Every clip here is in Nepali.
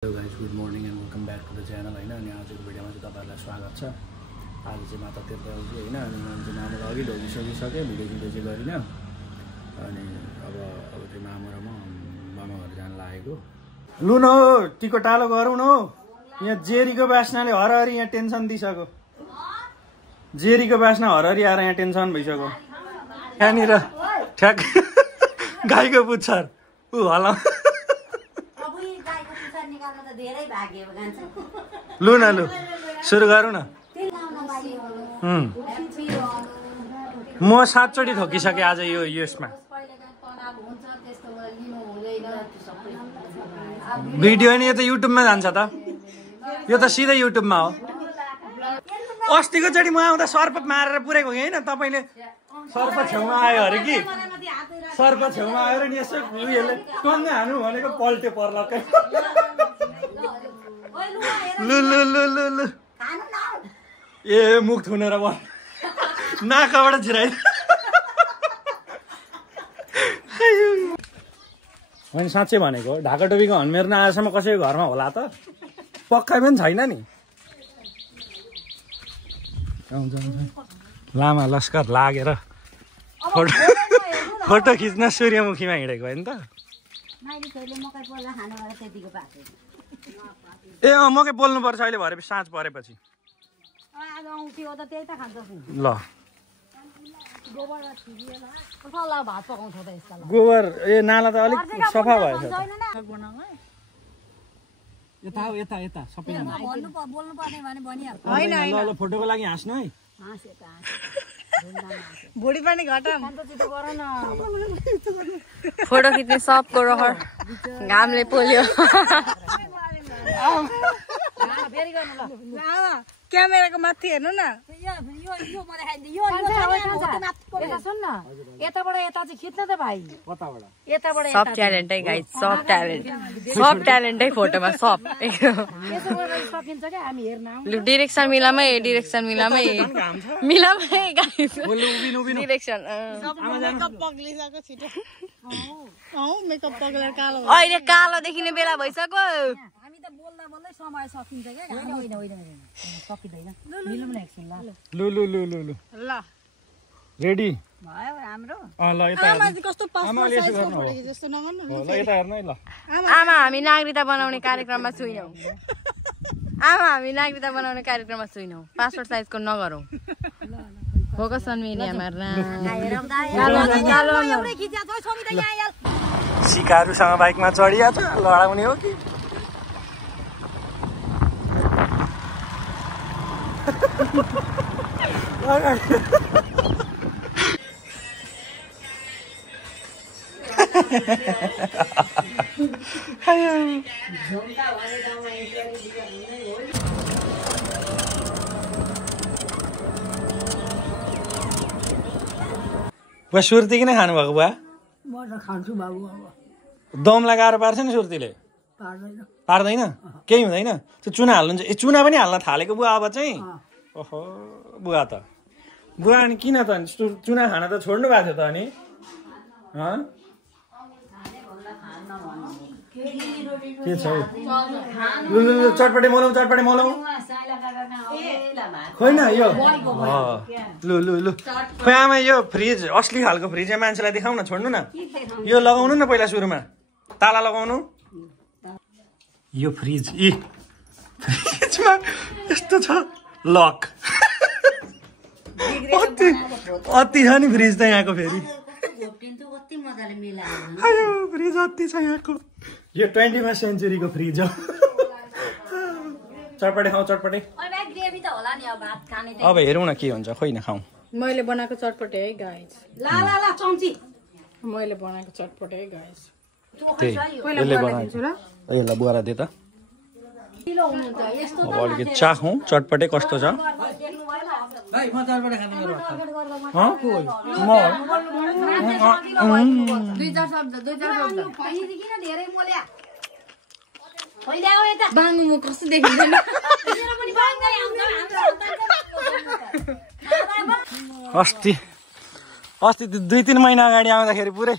Hello guys, good morning and welcome back to the channel होइन। अनि आजको भिडियोमा चाहिँ तपाईँहरूलाई स्वागत छ। आज चाहिँ माता तीर्थ आउँछु होइन। अनि मैले चाहिँ मामुलाई अघि ढोगिसकिसकेँ, भिडियो चाहिँ गरिनँ। अनि अब चाहिँ मामु र म मामा घर जान लागेको। लु न हो टिको टालो गरौँ न हो। यहाँ जेरीको बास्नाले हरहरी यहाँ टेन्सन दिइसक्यो। जेरीको बास्ना हरहरी आएर यहाँ टेन्सन भइसक्यो। यहाँनिर ठ्याक गाईको पुच्छर ऊ हला लु न लु सुरु गरौँ न। म 7 चोटि ठोकिसकेँ आज यो यसमा। भिडियो नि यो त युट्युबमा जान्छ त। यो त सिधै युट्युबमा हो। अस्तिको चोटि म आउँदा सर्प मारेर पुरेको होइन। तपाईँले सर्प छेउमा आयो अरे कि सर्प छेउमा आएर नि यसो उयोले टङ्गा हानु भनेको पल्ट्यो पर्लकै। लु लु लु लु लु ए मुख थुनेर भयो नाकाबाट छिराइ। मैले साँच्चै भनेको ढाका टोपीको हन्मेर नआएसम्म कसैको घरमा होला त। पक्का पनि छैन नि। लामा लस्कर लागेर फोटो खिच्न सूर्यमुखीमा हिँडेको होइन त। ए मकै पोल्नुपर्छ अहिले भरे साँझ परेपछि। ल गोबर ए नाला त अलिक सफा भएछ। यता सबैजना ल फोटोको लागि हाँस्नु है। बुढी पनि घटाम फोटो खिच्ने सबको रहर घामले पोल्यो। क्यामेराको माथि हेर्नु न। सब ट्यालेन्ट है गाइस, सब ट्यालेन्ट है फोटोमा सब। डिरेक्सन मिलामै गाइस, डिरेक्सन अहिले कालो देखिने बेला भइसक्यो। लु लु लु लु लु रेडी आमा हामी नागरिकता बनाउने कार्यक्रममा छुइनौँ। पासपोर्ट साइजको नगरौँ। फोकस अन मिडिया मार्न। सिकारुसँग बाइकमा चढिया छ लडाउने हो कि बुवा सुर्ती किन खानुभएको बुवा? दम लगाएर पार्छ नि सुर्तीले? पार्दैन? केही हुँदैन? त्यो चुना हाल्नुहुन्छ? ए चुना पनि हाल्न थालेको बुवा अब चाहिँ? ओहो बुवा त बुवा अनि किन त चुना खान त छोड्नु भएको थियो त अनि? के छ लु लु लु चटपटे मोलाउ होइन यो लु लु लु खोइ आमा यो फ्रिज असली खालको फ्रिज मान्छेलाई देखाउन छोड्नु न। यो लगाउनु न पहिला सुरुमा ताला लगाउनु। यो फ्रिजमा यस्तो छ लक अति छ नि फ्रिज त यहाँको। फेरि फ्रिज अति छ यहाँको। यो 21st सेन्चुरीको फ्रिज हो। चटपटे खाऊ चटपटे। अब हेरौँ न के हुन्छ। खोइ न खाऊ। मैले बनाएको चटपटे है गाइस। मैले बनाएको चटपटे है गाइस। त्यही यसले बनाएको। यसलाई बुवालाई दे त। अब अलिकति चाखौँ चटपटे कस्तो छ। अस्ति 2-3 महिना अगाडि आउँदाखेरि पुरै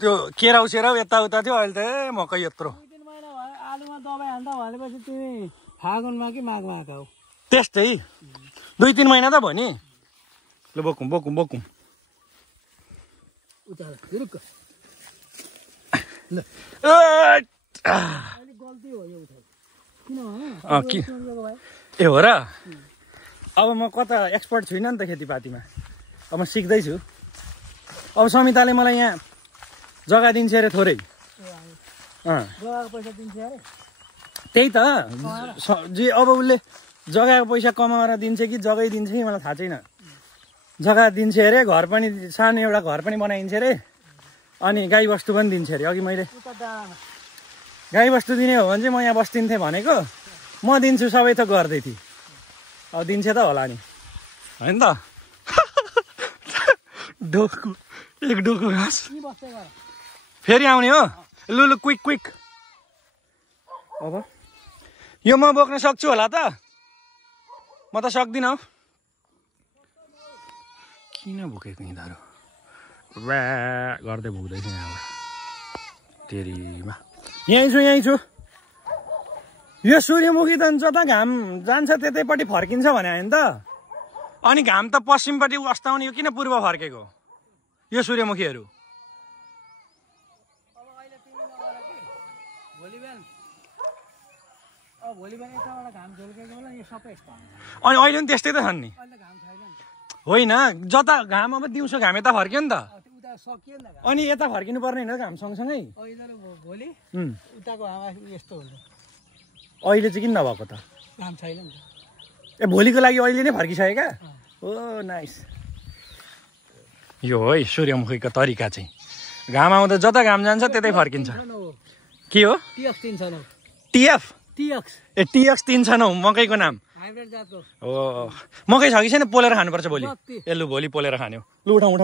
त्यो केराउ सेराउ यताउता थियो। अहिले त मकै यत्रो दबाई हाल्दा भनेपछि तिमी फागुनमा कि माघमा आएको हौ त्यस्तै 2-3 महिना त भयो नि ल बोकौँ उचाल रुक ल अलि गल्ती हो यो उठाइ किन ए हो र अब म कता एक्सपर्ट छुइनँ नि त खेतीपातीमा अब म सिक्दैछु अब समिताले मलाई यहाँ जग्गा दिन्छ अरे थोरै जग्गाको पैसा दिन्छ अरे त्यही त जे अब उसले जग्गाको पैसा कमाएर दिन्छ कि जग्गै दिन्छ कि मलाई थाहा छैन जग्गा दिन्छ अरे घर पनि सानो एउटा घर पनि बनाइन्छ अरे अनि गाई बस्तु पनि दिन्छ अरे अघि मैले गाई बस्तु दिने हो भने चाहिँ म यहाँ बस्दिन्थेँ भनेको म दिन्छु सबै थोक गर्दै थिएँ अब दिन्छ त होला नि होइन त डोको एक डोको घाँस फेरि आउने हो लु क्विक अब यो म बोक्न सक्छु होला त म त सक्दिनँ किन भुकेको यिनीहरू व्या गर्दै भुक्दैछ यहाँबाट तेरीमा यहीँ छु यो सूर्यमुखी त जता घाम जान्छ त्यतैपट्टि फर्किन्छ भने होइन त अनि घाम त पश्चिमपट्टि अस्ताउने यो किन पूर्व फर्केको यो सूर्यमुखीहरू अनि अहिले पनि त्यस्तै त छन् नि होइन जता घाम अब दिउँसो घाम यता फर्क्यो नि त अनि यता फर्किनु पर्ने होइन घाम सँगसँगै अहिले चाहिँ किन नभएको त ए भोलिको लागि अहिले नै फर्किसकेका ओ नाइस यो हो है सूर्यमुखीको तरिका चाहिँ घाम आउँदा जता घाम जान्छ त्यतै फर्किन्छ के हो टिएफ ए टिएक्स 369 मकैको नाम हो मकै छ कि छैन पोलेर खानुपर्छ भोलि ए लु भोलि पोलेर खाने हो लु उठाउँ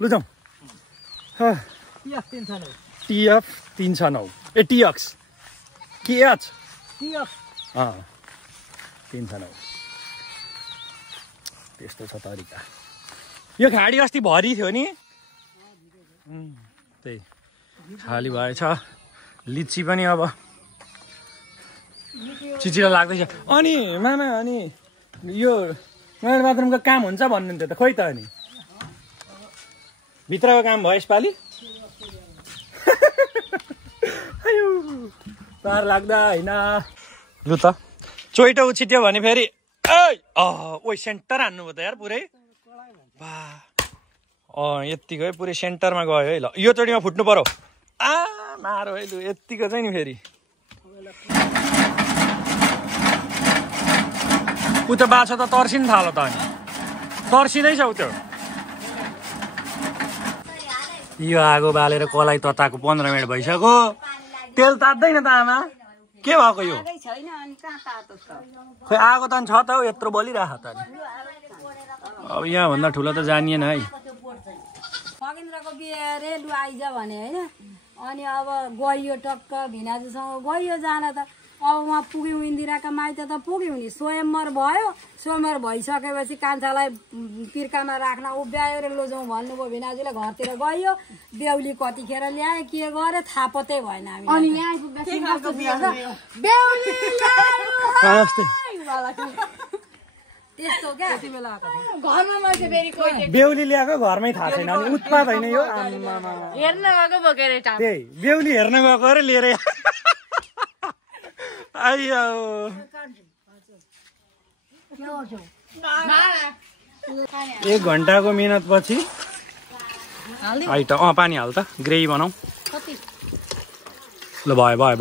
लु जाउँ टिएफ 369 ए टिएक्स केएच 369 त्यस्तो छ तरिका यो खाडी अस्ति भरि थियो नि त्यही खाली भएछ लिची पनि अब चिचिलो लाग्दैछ अनि मामा अनि यो नयाँ बाथरुमको काम हुन्छ भन्नुहुन्थ्यो त खोइ त अनि भित्रको काम भयो यसपालि तार लाग्दा होइन लु त चोइटो उछिट्यो भने फेरि ओइ सेन्टर हान्नुभयो त यार पुरै यत्तिको है पुरै सेन्टरमा गयो है ल यो चोटिमा फुट्नु पर्यो मारो है लु यत्तिको चाहिँ नि फेरि उ त बाछो त तर्सिन थाल्यो त अनि तर्सिँदैछ उ त्यो यो आगो बालेर कलाई तताएको 15 मिनट भइसक्यो तेल तात्दैन त आमा के भएको यो खोइ आगो त छ त हौ यत्रो बलिरहेको त अब यहाँभन्दा ठुलो त जानिएन है फकिन्द्रको बिहे रे लु आइज भने होइन अनि अब गइयो टक्क भिनाजुसँग गइयो जान त अब उहाँ पुग्यौँ इन्दिराका माइत त पुग्यौँ नि स्वयंवर भयो स्वयंवर भइसकेपछि कान्छालाई पिर्कामा राख्न उभ्यायो रे लोजाउँ भन्नुभयो भिनाजुले घरतिर गइयो बेहुली कतिखेर ल्यायो के गरे थाहा पत्तै भएन हामी त्यस्तो क्या घरमा मान्छे फेरि बेहुली ल्याएको घरमै थाहा छैन अनि उत्पात होइन यो हेर्न गएको बोकेर त्यही बेहुली हेर्न गएको अरे लिएर आइयो 1 घन्टाको मिहिनेतपछि आइट पानी हाल त ग्रेभी बनाऊ ल भयो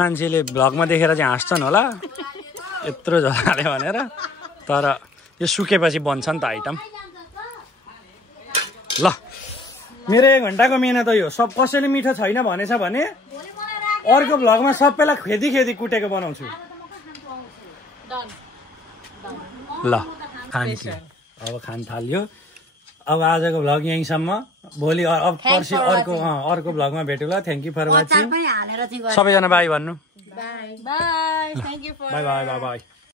मान्छेले भ्लगमा देखेर चाहिँ हाँस्छन् होला यत्रो झलाले भनेर तर यो सुकेपछि बन्छ नि त आइटम ल मेरो 1 घन्टाको मिहिनेत हो यो सब कसैले मिठो छैन भनेछ भने अर्को भ्लगमा सबैलाई खेदी कुटेको बनाउँछु ल अब खान थाल्यो अब आजको भ्लग यहीँसम्म भोलि अब पर्सि अर्को भ्लगमा भेटौँ ल थ्याङ्क यू फर वाचिङ सबैजना बाई भन्नु bye thank you for by